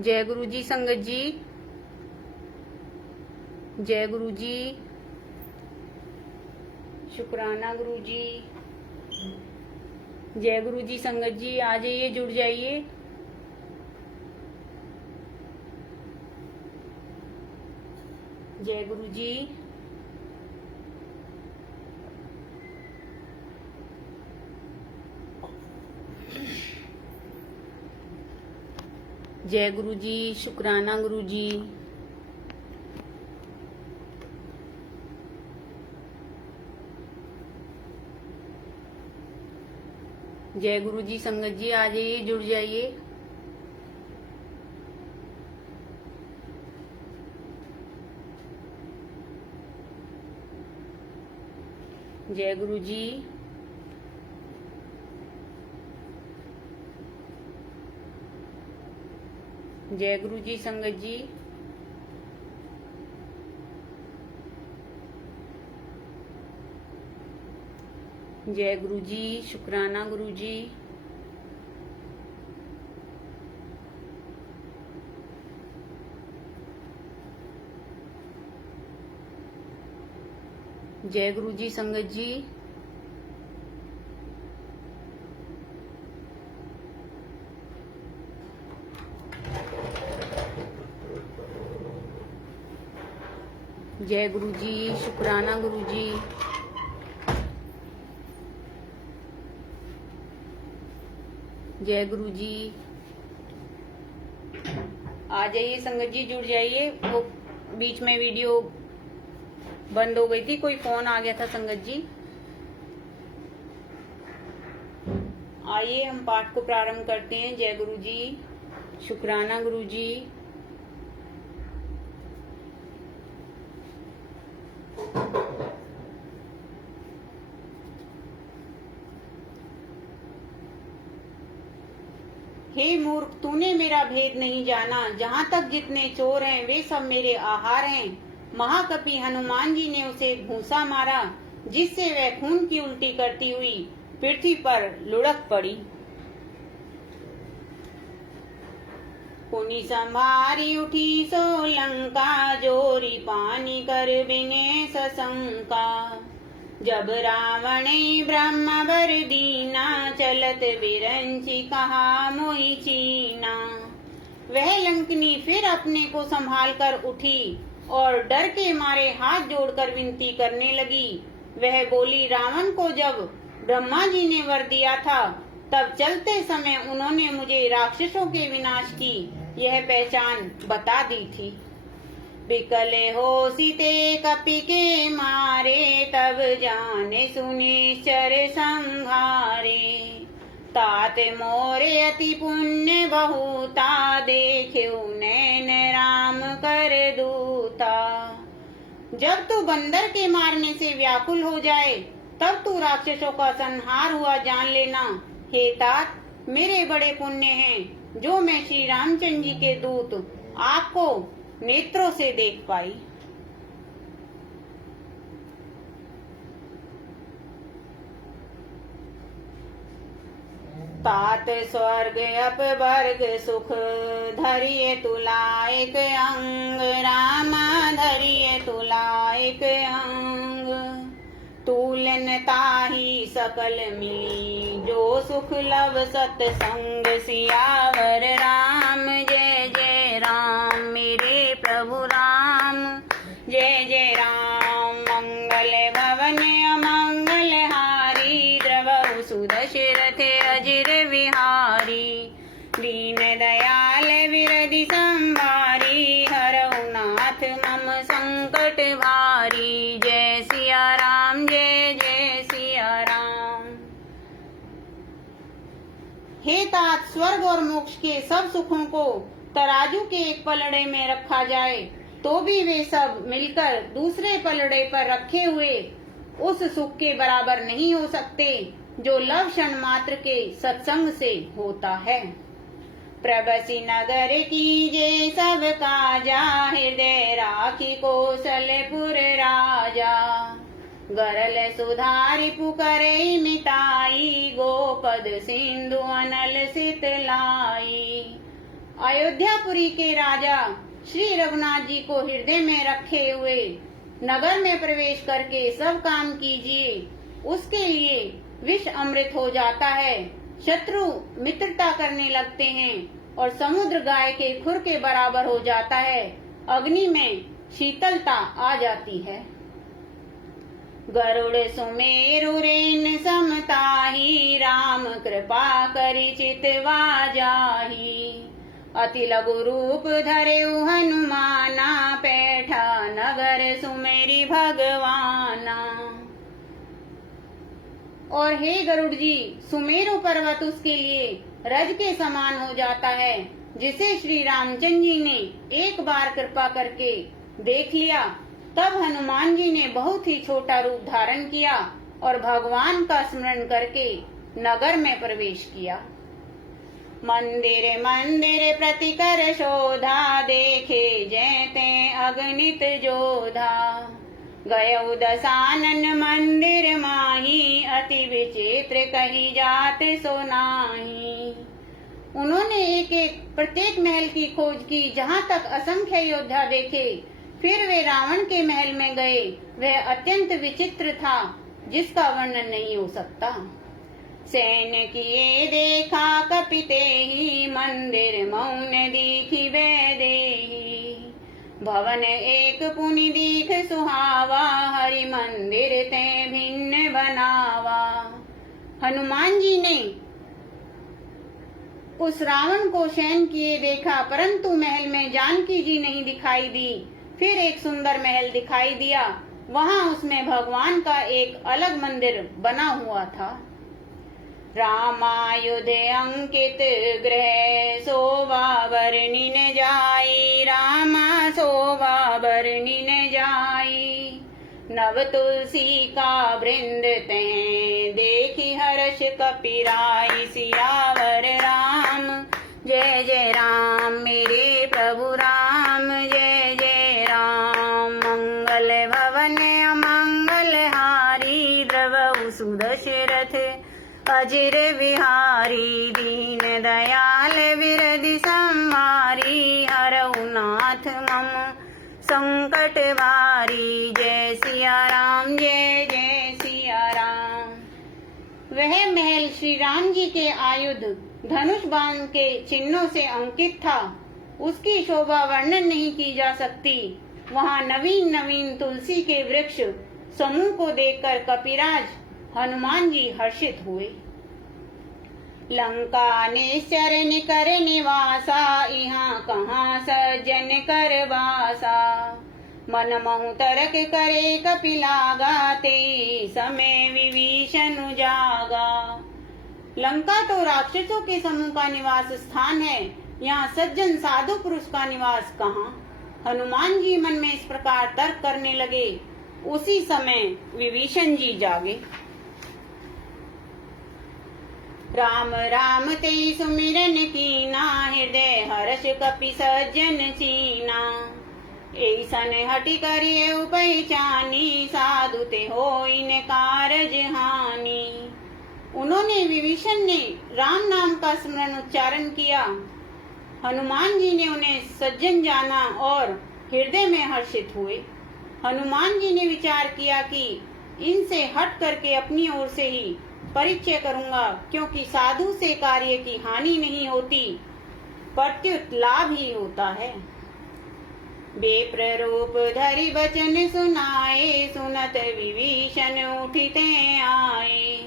जय गुरु जी संगत जी, जय गुरु जी, शुक्राना गुरु जी। जय गुरु जी संगत जी, आ जाइए, जुड़ जाइए। जय गुरु जी। जय गुरु जी, शुक्राना गुरु जी। जय गुरु जी संगत जी, आ जाइए, जुड़ जाइए। जय गुरु जी। जय गुरु जी संगत जी। जय गुरु जी, शुक्राना गुरु जी। जय गुरु जी संगत जी। जय गुरु जी, शुक्राना गुरु जी। जय गुरु जी। आ जाइए संगत जी, जुड़ जाइए। वो बीच में वीडियो बंद हो गई थी, कोई फोन आ गया था संगत जी। आइए हम पाठ को प्रारंभ करते हैं। जय गुरु जी, शुक्राना गुरु जी। हे मूर्ख, तूने मेरा भेद नहीं जाना। जहाँ तक जितने चोर हैं वे सब मेरे आहार हैं। महाकपि हनुमान जी ने उसे घूंसा मारा, जिससे वह खून की उल्टी करती हुई पृथ्वी पर लुढ़क पड़ी। पुनि संभारी उठी सो लंका, जोरी पानी कर बिने सशंका। जब रावण ब्रह्म वर दीना, चलत बिरंची कहा मोहि चीना। वह लंकनी फिर अपने को संभाल कर उठी और डर के मारे हाथ जोड़कर विनती करने लगी। वह बोली, रावण को जब ब्रह्मा जी ने वर दिया था, तब चलते समय उन्होंने मुझे राक्षसों के विनाश की यह पहचान बता दी थी। बिकले हो सीते कपि के मारे, तब जाने सुनिश्चर संहारे। तात मोरे अति पुण्य बहुता, देख्यु नैन राम कर दूता। जब तू बंदर के मारने से व्याकुल हो जाए, तब तू राक्षसों का संहार हुआ जान लेना। हे तात, मेरे बड़े पुण्य हैं जो मैं श्री रामचंद्र जी के दूत आपको नेत्रों से देख पाई। तात स्वर्ग अपवर्ग सुख, धरिए तुलायक अंग। रामा धरिए तुलायक अंग। तूलन ताही सकल मिली, जो सुख लव सतसंग। सियावर राम जय जय राम, मेरे प्रभु राम जय जय राम। मंगल भवन अमंगल हारी, द्रवहु सुदशरथ अजिर विहारी। दीन दयाल विरधि संभारी, हरहु नाथ मम संकट भारी। जय सिया राम जय जय सिया राम। हे तात, स्वर्ग और मोक्ष के सब सुखों को तराजू के एक पलड़े में रखा जाए, तो भी वे सब मिलकर दूसरे पलड़े पर रखे हुए उस सुख के बराबर नहीं हो सकते, जो लव क्षण मात्र के सत्संग से होता है। प्रबसी नगर कीजे सब काजा, हृदय राखी कौशलपुर राजा। गरल सुधारि पुकरे मिताई, गोपद सिंधु अनल सितलाई। अयोध्यापुरी के राजा श्री रघुनाथ जी को हृदय में रखे हुए नगर में प्रवेश करके सब काम कीजिए, उसके लिए विष अमृत हो जाता है, शत्रु मित्रता करने लगते हैं और समुद्र गाय के खुर के बराबर हो जाता है, अग्नि में शीतलता आ जाती है। गरुड़ सुमेरु रेन समताही, राम कृपा करि चितवा जाही। अति लघु रूप धरे हनुमाना, पैठा नगर सुमेरी भगवाना। और हे गरुड़ जी, सुमेरु पर्वत उसके लिए रज के समान हो जाता है, जिसे श्री रामचंद्र जी ने एक बार कृपा करके देख लिया। तब हनुमान जी ने बहुत ही छोटा रूप धारण किया और भगवान का स्मरण करके नगर में प्रवेश किया। मंदिर मंदिर प्रतिकर शोधा, देखे जैते अगणित जोधा। गयौ दसानन मंदिर माही, अति विचित्र कही जात सो नाही। उन्होंने एक एक प्रत्येक महल की खोज की, जहाँ तक असंख्य योद्धा देखे। फिर वे रावण के महल में गए। वह अत्यंत विचित्र था, जिसका वर्णन नहीं हो सकता। सैन किए देखा कपिते ही, मंदिर मौन दीखी वैदेही। भवन एक पुनि दीख सुहावा, हरि मंदिर ते भिन्न बनावा। हनुमान जी ने उस रावण को शयन किए देखा, परंतु महल में जानकी जी नहीं दिखाई दी। फिर एक सुंदर महल दिखाई दिया, वहां उसमें भगवान का एक अलग मंदिर बना हुआ था। रामायुध अंकित गृह, शोभा वर्णिन जाई। रामा शोभा वर्णिन जाई। नव तुलसी का वृंद तें, देखी हर्ष कपिराई। सियावर राम जय जय राम, मेरे प्रभु राम जय जय राम। मंगल भवन अमंगल हारी, द्रवहु सुदशरथ अजिर विहारी। दीन दयाल विरधि संहारी, हरहु नाथ मम संकट भारी। जय सिया राम जय जय सिया राम। वह महल श्री राम जी के आयुध धनुष बाण के चिन्हों से अंकित था। उसकी शोभा वर्णन नहीं की जा सकती। वहाँ नवीन नवीन तुलसी के वृक्ष समूह को देखकर कपिराज हनुमान जी हर्षित हुए। लंका निश्चर निकर निवासा, यहाँ कहाँ सज्जन कर वासा। मन महु तरक करे कपिलागा, ते समय विभीषण जागा। लंका तो राक्षसों के समूह का निवास स्थान है, यहाँ सज्जन साधु पुरुष का निवास कहाँ। हनुमान जी मन में इस प्रकार तर्क करने लगे। उसी समय विभीषण जी जागे। राम राम ते सुमिरन कीना, हृदय हर्ष कपि सज्जन चीना। ऐसन हटि करिए पहचानी, साधु ते होइन कारज हानि। उन्होंने विभीषण ने राम नाम का स्मरण उच्चारण किया। हनुमान जी ने उन्हें सज्जन जाना और हृदय में हर्षित हुए। हनुमान जी ने विचार किया कि इनसे हट करके अपनी ओर से ही परिचय करूंगा, क्योंकि साधु से कार्य की हानि नहीं होती, प्रत्युत लाभ ही होता है। बेप्र रूप धरि बचन सुनाए, सुनत विभीषण उठिते आए।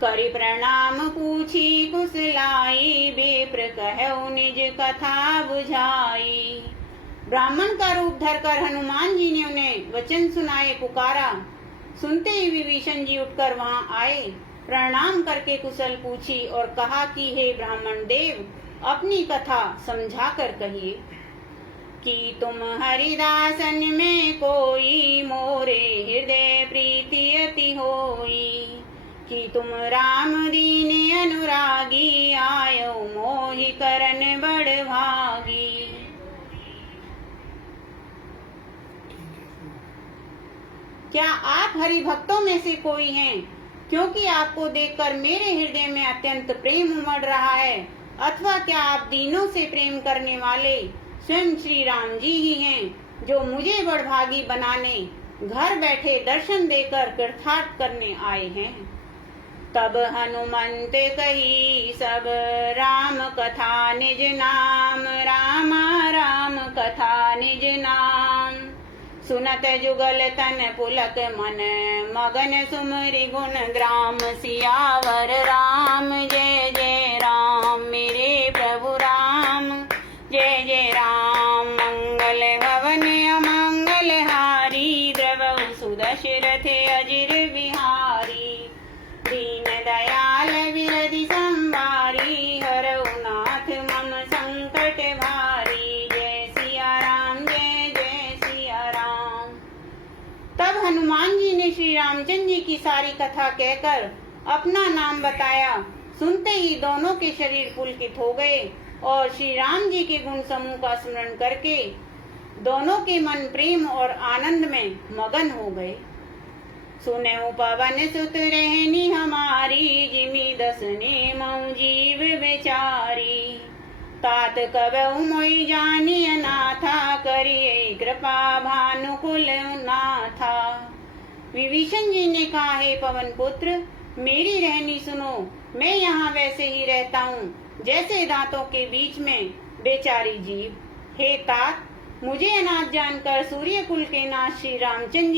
करि प्रणाम पूछी कुशलाई, बेप्र कहु निज कथा बुझाई। ब्राह्मण का रूप धरकर हनुमान जी ने उन्हें वचन सुनाए पुकारा। सुनते ही विभीषण जी उठकर वहां आए, प्रणाम करके कुशल पूछी और कहा कि हे ब्राह्मण देव, अपनी कथा समझाकर कहिए कि तुम हरिदासन में कोई, मोरे हृदय प्रीति अति होई। कि तुम राम दीन अनुरागी, आयो मोहि करन बड़ भागी। क्या आप हरि भक्तों में से कोई हैं? क्योंकि आपको देखकर मेरे हृदय में अत्यंत प्रेम उमड़ रहा है। अथवा क्या आप दीनों से प्रेम करने वाले स्वयं श्री राम जी ही हैं, जो मुझे बड़भागी बनाने घर बैठे दर्शन देकर कृतार्थ करने आए हैं। तब हनुमंत कही सब राम कथा निज नाम, रामा राम कथा निज नाम। सुनत जुगल तन पुलक मन, मगन सुमरि गुण ग्राम। सियावर राम जय जय राम, मेरे प्रभु राम जय जय राम। मंगल भवन अमंगल हारी, द्रवहु सुदशरथ अजिर बिहारी। दीन दयाल विरधि संवारी, हरऊ नाथ मम संकट भारी। जय सिया राम जय जय सिया राम। तब हनुमान जी ने श्री रामचंद्र जी की सारी कथा कहकर अपना नाम बताया। सुनते ही दोनों के शरीर पुलकित हो गए और श्री राम जी के गुण समूह का स्मरण करके दोनों के मन प्रेम और आनंद में मगन हो गए। सुने पवन सुत रहनी हमारी, जिमि दसने मऊ जीव बेचारी। तात कबहु मोहि जानी अनाथा, करिए कृपा भानुकुल नाथा। विभीषण जी ने कहा, हे पवन पुत्र, मेरी रहनी सुनो। मैं यहाँ वैसे ही रहता हूँ जैसे दांतों के बीच में बेचारी जीव। हे तात, मुझे अनाथ जानकर सूर्य कुल के नाथ श्री रामचंद्र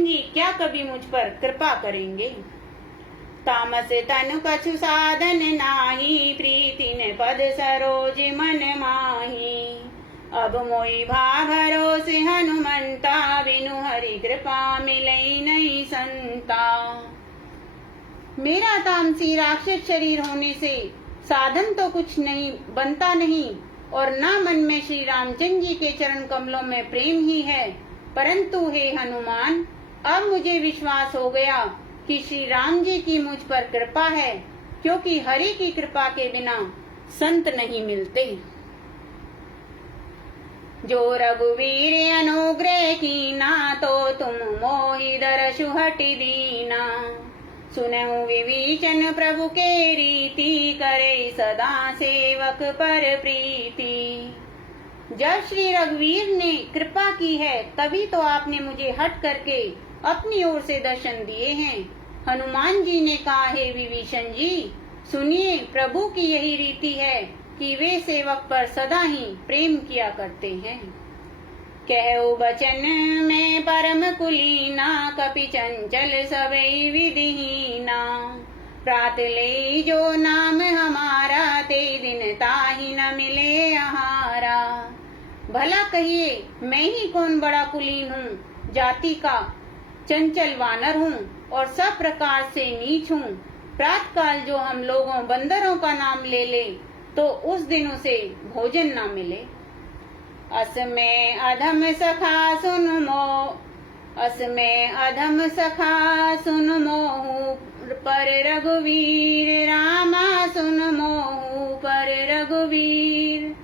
जी क्या कभी मुझ पर कृपा करेंगे। तामस तनु कछु साधन नाही, प्रीति ने पद सरोज मन माही। अब मोहि भा भरोसे हनुमंता, बिनु हरि कृपा मिलई नहीं संता। मेरा तामसी राक्षस शरीर होने से साधन तो कुछ नहीं बनता नहीं, और न मन में श्री रामचंद्र जी के चरण कमलों में प्रेम ही है। परंतु हे हनुमान, अब मुझे विश्वास हो गया कि श्री राम जी की मुझ पर कृपा है, क्योंकि हरि की कृपा के बिना संत नहीं मिलते। जो रघुवीर अनुग्रह कीना, तो तुम मोहि दरसु हटि दीना। सुनहु विभीषण प्रभु के रीति, करे सदा सेवक पर प्रीति। जब श्री रघुवीर ने कृपा की है, तभी तो आपने मुझे हट करके अपनी ओर से दर्शन दिए हैं। हनुमान जी ने कहा, हे विभीषण जी, सुनिए, प्रभु की यही रीति है कि वे सेवक पर सदा ही प्रेम किया करते हैं। कहु बचन में परम कुलीना, कपि चंचल सबई विधिहीना। प्रात ले जो नाम हमारा, ते दिन ताहि न मिले आहारा। भला कहिए, मैं ही कौन बड़ा कुलीन हूँ, जाति का चंचल वानर हूँ और सब प्रकार से नीच हूँ। प्रात काल जो हम लोगों बंदरों का नाम ले ले, तो उस दिन उसे भोजन न मिले। अस में अधम सखा सुन मोहु, पर रघुवीर रामा सुन मोहु पर रघुवीर।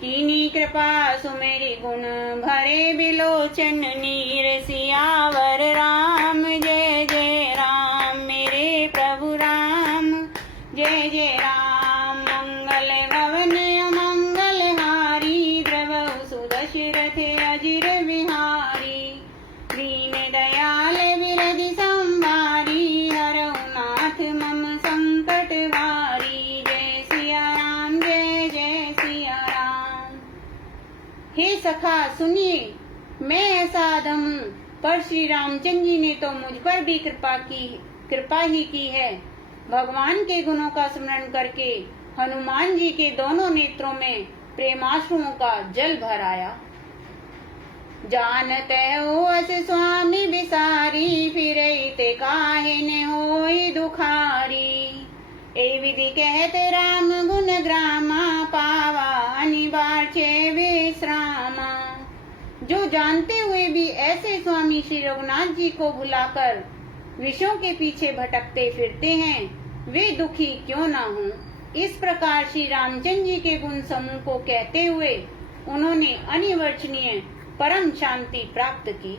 कीनी कृपा सुमेरी गुण भरे बिलोचन नीर। सियावर राम जय जय राम, मेरे प्रभु राम जय जय राम। मंगल भवन अमंगल हारी, द्रवहु सुदशरथ अजिर बिहारी। दीन दयाल विरधि संवारी, हरऊ नाथ मम संकट भारी। जय सिया राम जय जय सिया राम। हे सखा सुनिए, मैं ऐसा अधम हूँ, पर श्री रामचंद्र जी ने तो मुझ पर भी कृपा ही की है। भगवान के गुणों का स्मरण करके हनुमान जी के दोनों नेत्रों में प्रेमाश्रुओं का जल भर आया। जानते हो अस स्वामी बिसारी, फिरते काहे ने होई दुखारी। ए विधि कहते राम गुण ग्रामा, पावा अनिवार्य विश्रामा। जो जानते हुए भी ऐसे स्वामी श्री रघुनाथ जी को भुलाकर विषयों के पीछे भटकते फिरते हैं, वे दुखी क्यों ना हों। इस प्रकार श्री रामचंद्र जी के गुण समूह को कहते हुए उन्होंने अनिवर्चनीय परम शांति प्राप्त की।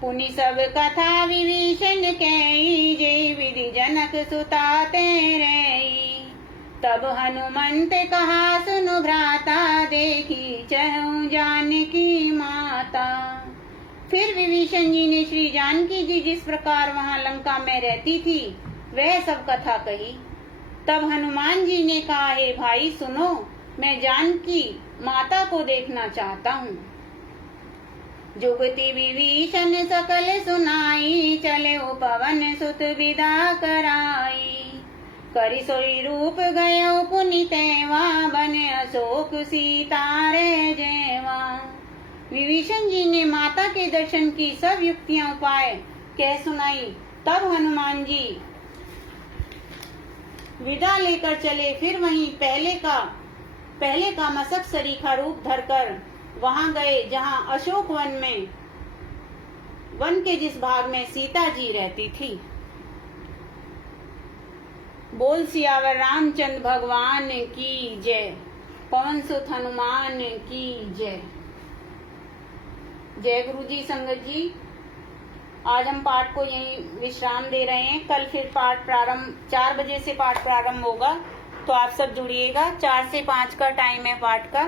पुनि सब कथा विभीषण कही, जय विधि जनक सुता तेरई। तब हनुमंत कहा सुनो भ्राता, देखी चहु जानकी माता। फिर विभीषण जी ने श्री जानकी जी जिस प्रकार वहां लंका में रहती थी वह सब कथा कही। तब हनुमान जी ने कहा, हे भाई सुनो, मैं जानकी माता को देखना चाहता हूँ। जुगति विभीषण सकल सुनाई, चले पवन सुत विदा कराई। करि सोई रूप गयो पुनितेवा, बने अशोक सीता रे जेवा। विभीषण जी ने माता के दर्शन की सब युक्तियां उपाय कह सुनाई। तब हनुमान जी विदा लेकर चले। फिर वहीं पहले का मसक सरीखा रूप धरकर वहां गए जहां अशोक वन के जिस भाग में सीता जी रहती थी। बोल सियावर रामचंद्र भगवान की जय। पवन सुत हनुमान की जय। जय गुरु जी। संगत जी, आज हम पाठ को यहीं विश्राम दे रहे हैं। कल फिर पाठ प्रारंभ 4 बजे से पाठ प्रारंभ होगा, तो आप सब जुड़िएगा। 4 से 5 का टाइम है पाठ का।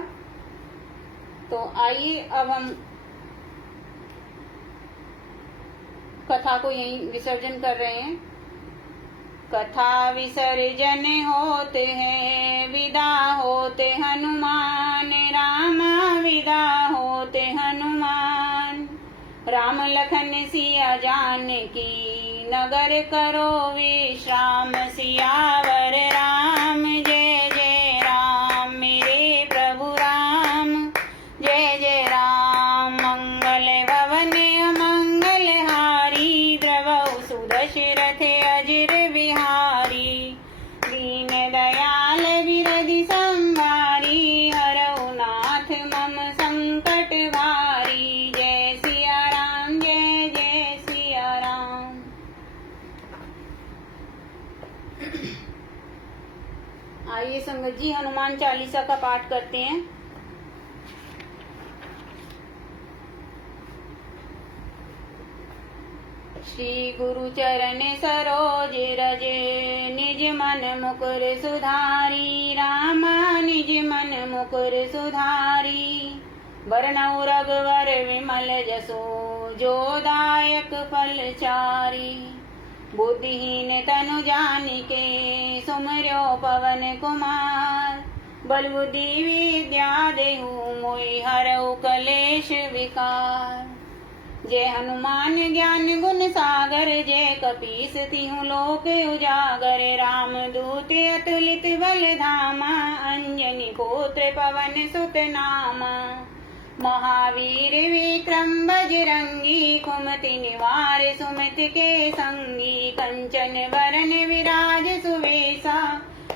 तो आइए अब हम कथा को यहीं विसर्जन कर रहे हैं। कथा विसर्जन होते हैं, विदा होते हनुमान, रामा विदा होते हनुमान। राम लखन सिया जानकी, नगर करो विश्राम। सियावर राम जय जय राम, मेरे प्रभु राम जय जय राम। मंगल भवन अमंगल हारी, द्रवहु सुदशरथ अजिर बिहारी। दीन दयाल विरधि संभारी, हरऊ नाथ मम संकट भारी। जय सिया राम जय जय सिया राम। आइए संगत जी, हनुमान चालीसा का पाठ करते हैं। श्री गुरु चरण सरोज रज, निज मन मुकुर सुधारी। रामा निज मन मुकुर सुधारी। वरनऊ रघुवर विमल जसो, जो दायक फल चारी। बुद्धिहीन तनु जानिके, सुमर्यो पवन कुमार। बल बुद्धि विद्या देहु, मोहि हरऊ कलेश विकार। जय हनुमान ज्ञान गुण सागर, जय कपीस तिहु लोक उजागर। राम दूत अतुलित बल धामा, अंजनी पुत्र पवन सुत नामा। महावीर विक्रम बजरंगी, कुमति निवार सुमति के संगी। कंचन वरन विराज सुवेशा,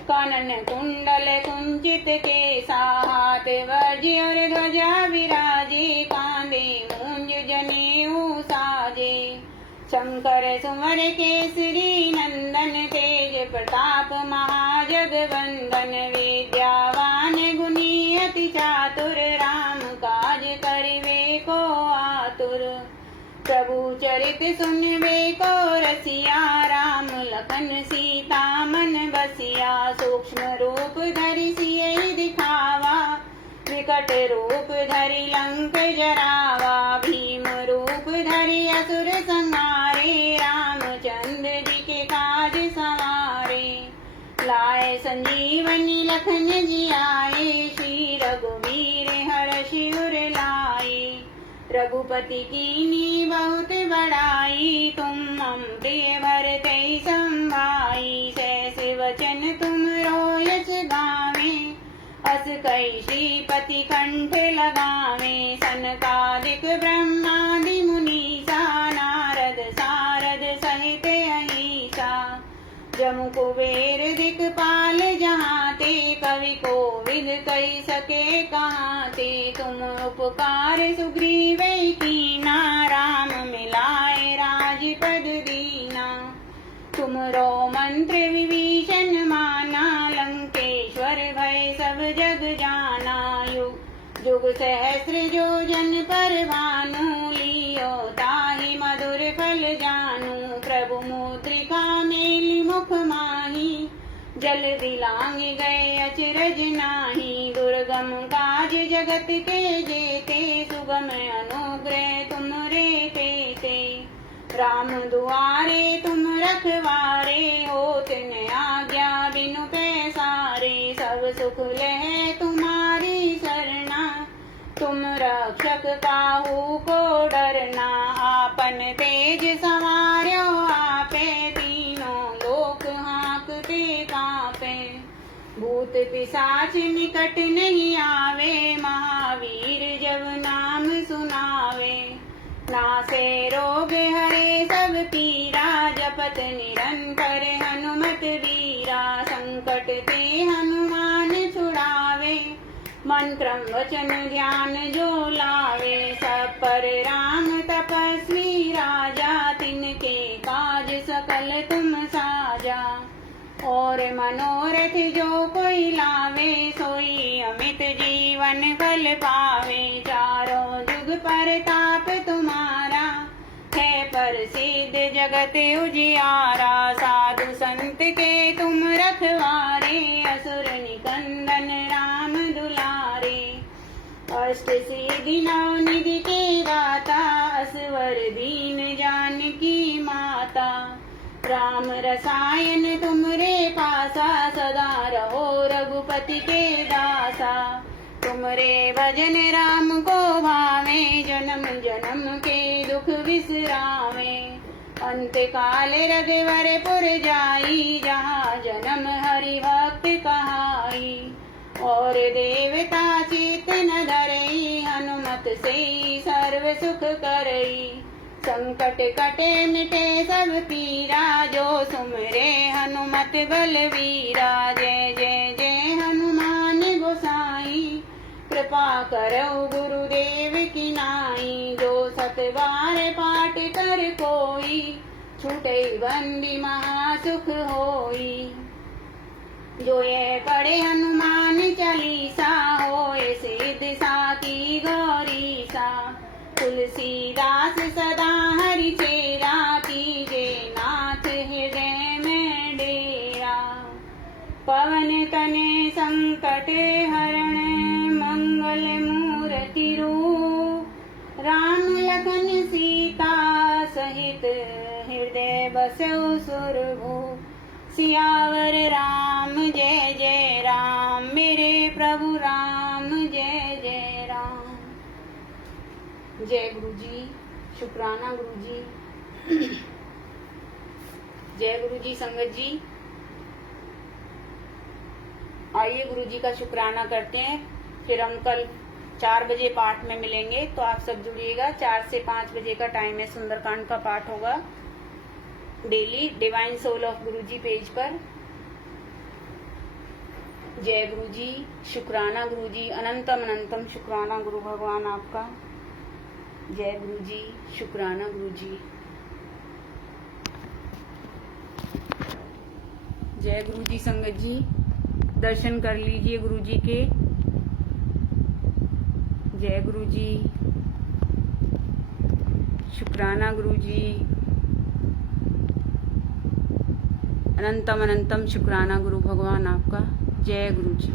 कानन कुंडल कुंचित केसा। हाथ वज्र और ध्वजा विराजे, कांधे मूंज जनेऊ साजे। शंकर सुमर केसरी नंदन, तेज प्रताप महाजगवंदन। विद्यावान गुणी अति चातुर, राम काज करिवे को आतुर। प्रभु चरित सुनवे को रसिया, राम लखन सीता मन बसिया। सूक्ष्म रूप धरि सियहि दिखावा, विकट रूप धरि लंक जरावा। भीम रूप धरि असुर संहारे, रामचंद्र जी के काज सवारे। लाए संजीवनी लखन जियाए, श्री रघुवीर हर्षि उर लाए। रघुपति कीनी बहुत बड़ाई, तुम मम प्रिय भरते संभाई। सहस वचन तुम रोयस गावे, अस कई श्रीपति कंठ लगावे। सनकादिक ब्रह्मादि मुनीसा, नारद सारद सहित अहीसा। जमु कुबेर दिक्पाल जहाँ ते, कवि कोविद कही सके कहाँ ते। तुम उपकार सुग्रीव कीना, राम मिलाए राजपद दीना। तुमरो मंत्र विभीषण माना, लंकेश्वर भय सब जग जाना। जुग सहस्र जो जन पर भानु, लियो ताहि मधुर फल जानू। प्रभु मुद्रिका मेलि मुख माही, जल्दी लांग गए अचरज नाही, दुर्गम काज जगत के जेते, सुगम अनुग्रह तुमरे तेते। राम दुआरे तुम रखवारे, होत न आज्ञा बिनु पैसारे, सब सुख लहे तुम्हारी सरना, तुम रक्षक काहू को डरना। आपन तेज संवार्यो आपे, तीनों लोक हाँकते कांपे। भूत पिशाच निकट नहीं आवे, महावीर जब नाम सुनावे। नासे रोग हरे सब पीरा, जपत निरंतर हनुमत वीरा। संकट ते हनुमान छुड़ावे, मन क्रम वचन ध्यान जो लावे। सब पर राम तपस्वी राजा, तिनके काज सकल तुम साजा। और मनोरथ जो कोई लावे, सोई अमित जीवन फल पावे। चारों जुग परताप तुम्हारा, है प्रसिद्ध जगत उजियारा। साधु संत के तुम रखवारे, असुर निकंदन राम दुलारे। अष्ट सिद्धि नौ निधि के दाता, असवर दीन जानकी माता। राम रसायन तुमरे पासा, सदा रहो रघुपति के दासा। तुमरे भजन राम को भावे, जन्म जन्म के दुख विसरावे। अंत काल रघुवरपुर जाई, जहाँ जन्म हरि भक्त कहाई। और देवता चित न धरई, हनुमत से सर्व सुख करई। संकट कटे मिटे सब पीरा, जो सुमरे हनुमत बलवीरा। जय जय जय हनुमान गोसाई, कृपा करौ गुरुदेव की नाई। जो सतबार पाठ कर कोई, छूटे बंदी महासुख होई। जो ये पढ़े हनुमान चालीसा, होए सिद्ध साकी गौरीसा। तुलसीदास सदा हरि चेरा, कीजे नाथ हृदय में डेरा। पवन तने संकट हरण, मंगल मूर्ति रूप। राम लखन सीता सहित, हृदय बसौ सुरभूप। सियावर राम जय जय राम, मेरे प्रभु राम जय जय राम। जय गुरु जी, शुक्राना गुरु जी। जय गुरु जी संगत जी। आइए गुरु जी का शुक्राना करते हैं, फिर हम कल 4 बजे पाठ में मिलेंगे, तो आप सब जुड़िएगा। 4 से 5 बजे का टाइम है, सुंदरकांड का पाठ होगा daily divine soul of Guru ji page पर। जय गुरु जी, शुक्राना गुरु जी, अनंतम अनंतम शुक्राना गुरु भगवान आपका। जय गुरु जी, शुक्राना गुरु जी। जय गुरु जी संगत जी, दर्शन कर लीजिए गुरु जी के। जय गुरु जी, शुक्राना गुरु जी, अनंतम अनंतम शुक्राना गुरु भगवान आपका। जय गुरु जी।